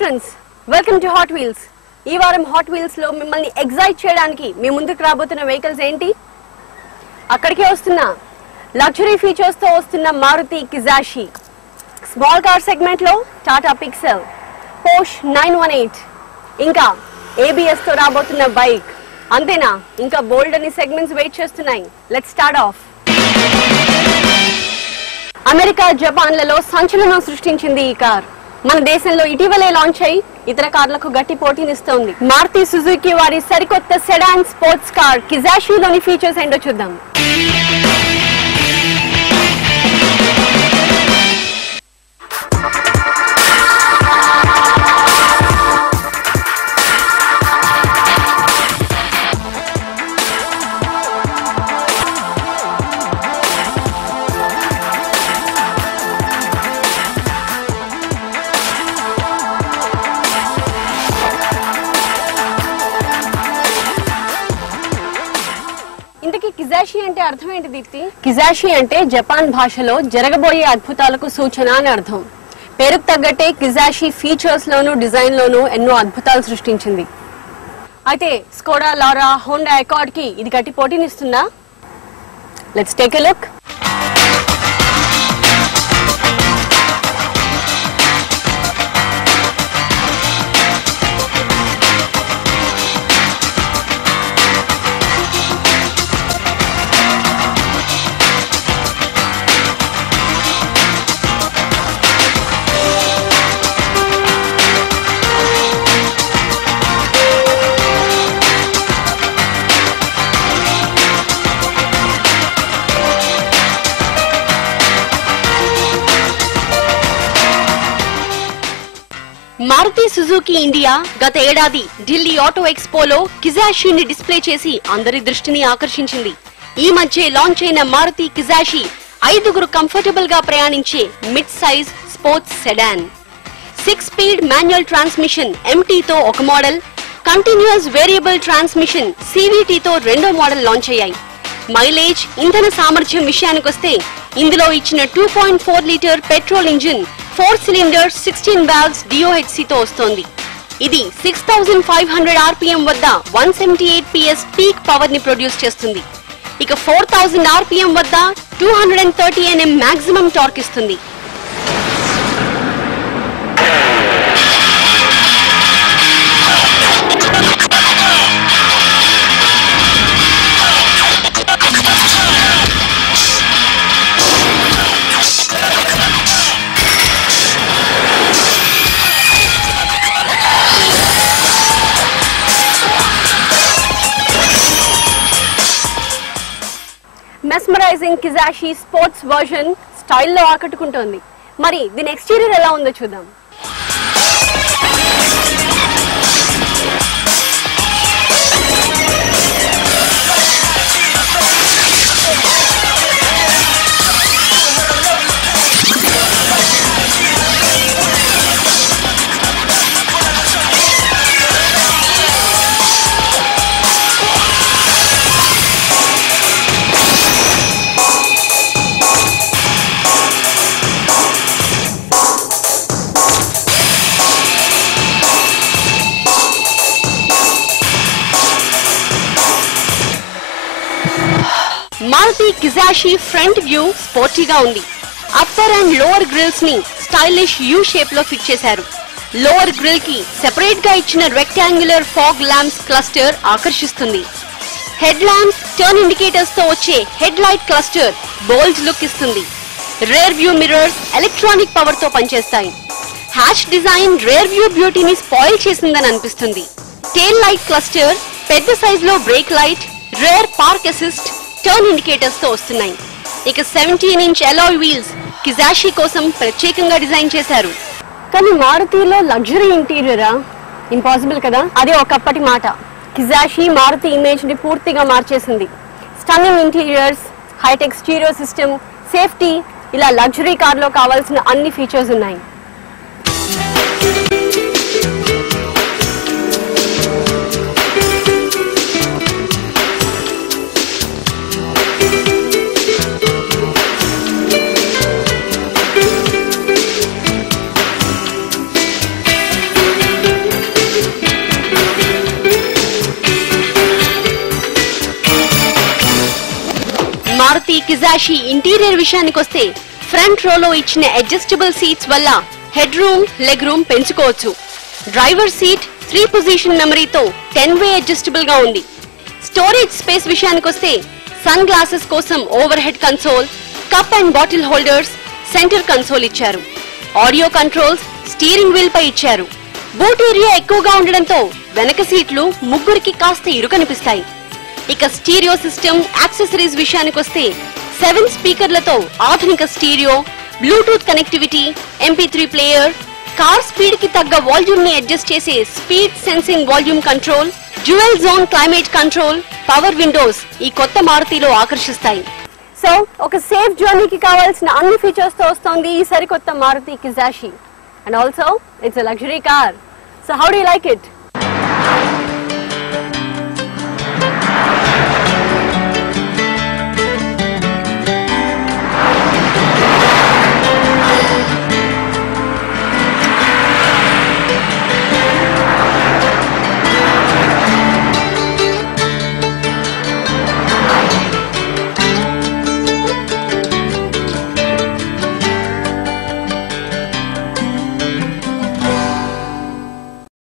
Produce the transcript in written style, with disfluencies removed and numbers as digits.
Friends, welcome to hot wheels. ఈ వారం hot wheels లో మిమ్మల్ని ఎగ్జైట్ చేయడానికి మీ ముందుకు రాబోతున్న వెహికల్స్ ఏంటి? అక్కడికే వస్తున్న లగ్జరీ ఫీచర్స్ తో వస్తున్న మారుతి కిజాషి, స్మాల్ కార్ సెగ్మెంట్ లో టాటా పిక్సెల్, పోర్ష్ 918, ఇంకా ABS తో రాబోతున్న బైక్. అంతేనా? ఇంకా బోల్డ్ అని సెగ్మెంట్స్ వెయిట్ చేస్తున్నాయి. Let's start of. అమెరికా, జపాన్లలో సంచలనం సృష్టించింది ఈ కార్. మన దేశంలో ఇటీవలే లాంచ్ అయి ఇతర కార్లకు గట్టి పోటీనిస్తోంది. మారుతి సుజుకి వారి సరికొత్త సెడాన్ స్పోర్ట్స్ కార్ కిజాషిలోని ఫీచర్స్ ఏంటో చూద్దాం. కిజాషి అంటే అర్థం ఏంటి దీప్తి? కిజాషి అంటే జపాన్ భాషలో జరగబోయే అద్భుతాలకు సూచన అని అర్థం. పేరుకు తగ్గట్టే కిజాషి ఫీచర్స్ లోను, డిజైన్ లోను ఎన్నో అద్భుతాలు సృష్టించింది. అయితే స్కోడా, లారా, హోండా అకార్డ్ కి ఇది గట్టి పోటీనిస్తుందా? Let's take a look. Maruti Suzuki India గత ఏడాది ఢిల్లీ ఆటో ఎక్స్పోలో కిజాషిని డిస్ప్లే చేసి అందరి దృష్టిని ఆకర్షించింది. ఈ మధ్య లాంచ్ అయిన మారుతి కిజాషి 5 కంఫర్టబుల్ గా ప్రయాణించే mid size sports sedan. 6 speed manual transmission MT తో ఒక model, continuous variable transmission CVT తో రెండో మోడల్ లాంచ్ అయ్యాయి. మైలేజ్, ఇంధన సామర్థ్యం విషయానికొస్తే ఇందులో ఇచ్చిన 2.4 litre petrol engine 4 cylinder 16 valves DOHC తో వస్తోంది. ఇది 6500 RPM వద్ద 178 PS పీక్ పవర్ ని ప్రొడ్యూస్ చేస్తుంది. ఇక 4000 RPM వద్ద 230 Nm మాక్సిమం టార్క్ ఇస్తుంది. మెస్మరైజింగ్ కిజాషి స్పోర్ట్స్ వర్షన్ స్టైల్లో ఆకట్టుకుంటోంది. మరి దీని ఎక్స్టీరియర్ ఎలా ఉందో చూద్దాం. మారుతి కిజాషి ఫ్రంట్ వ్యూ స్పోర్టీగా ఉంది. అప్పర్ అండ్ లోవర్ గ్రిల్స్ ని స్టైలిష్ యూ షేప్ లో ఫిట్ చేశారు. లోవర్ గ్రిల్ కి సెపరేట్ గా ఇచ్చిన రెక్టాంగులర్ ఫాగ్ ల్యాంప్స్ క్లస్టర్ ఆకర్షిస్తుంది. హెడ్ ల్యాంప్స్, టర్న్ ఇండికేటర్స్ తో వచ్చే head light cluster bold look ఇస్తుంది. Rear view mirrors electronic power తో పనిచేస్తాయి. హ్యాష్ డిజైన్ రేర్ వ్యూ బ్యూటీని స్పాయిల్ చేసిందని అనిపిస్తుంది. టెయిల్ లైట్ క్లస్టర్, పెద్ద సైజ్ లో brake light, rear park assist, turn indicators తో వస్తున్నాయి. ఇక 17-inch అలాయ్ వీల్స్ కిజాషి కోసం ప్రత్యేకంగా డిజైన్ చేశారు. కానీ మారుతిలో లగ్జరీ ఇంటీరియరా? ఇంపాసిబుల్ కదా. అది ఒకప్పటి మాట. కిజాషి మారుతి ఇమేజ్ ని పూర్తిగా మార్చేసింది. Stunning interiors, high tech stereo system, safety, ఇలా లగ్జరీ కార్ లో కావాల్సిన అన్ని ఫీచర్స్ ఉన్నాయి. మారుతి కిజాషి ఇంటీరియర్ విషయానికొస్తే ఫ్రంట్ రోలో ఇచ్చిన అడ్జస్టబుల్ సీట్స్ వల్ల హెడ్ రూమ్, లెగ్ రూమ్ పెంచుకోవచ్చు. డ్రైవర్ సీట్ 3 పొజిషన్ మెమరీతో 10-వే అడ్జస్టబుల్ గా ఉంది. స్టోరేజ్ స్పేస్ విషయానికొస్తే సన్ గ్లాసెస్ కోసం over head console, cup and bottle holders, centre console ఇచ్చారు. ఆడియో కంట్రోల్స్ స్టీరింగ్ వీల్ పై ఇచ్చారు. బూట్ ఏరియా ఎక్కువగా ఉండడంతో వెనక సీట్లు ముగ్గురికి కాస్త ఇరుకనిపిస్తాయి. ఇక స్టీరియో సిస్టమ్, యాక్సెసరీస్ విషయానికొస్తే 7 స్పీకర్లతో ఆధునిక stereo, Bluetooth connectivity, MP3 player, car speed కి తగ్గ వాల్యూమ్ ని అడ్జస్ట్ చేసే speed sensing volume control, dual zone climate control, power Windows ఈ కొత్త మారుతిలో ఆకర్షిస్తాయి. సో ఒక సేఫ్ జర్నీకి కావాల్సిన అన్ని ఫీచర్స్ తో వస్తోంది ఈ సరికొత్త Maruti Kizashi. And also it's a luxury car. So how do you like it?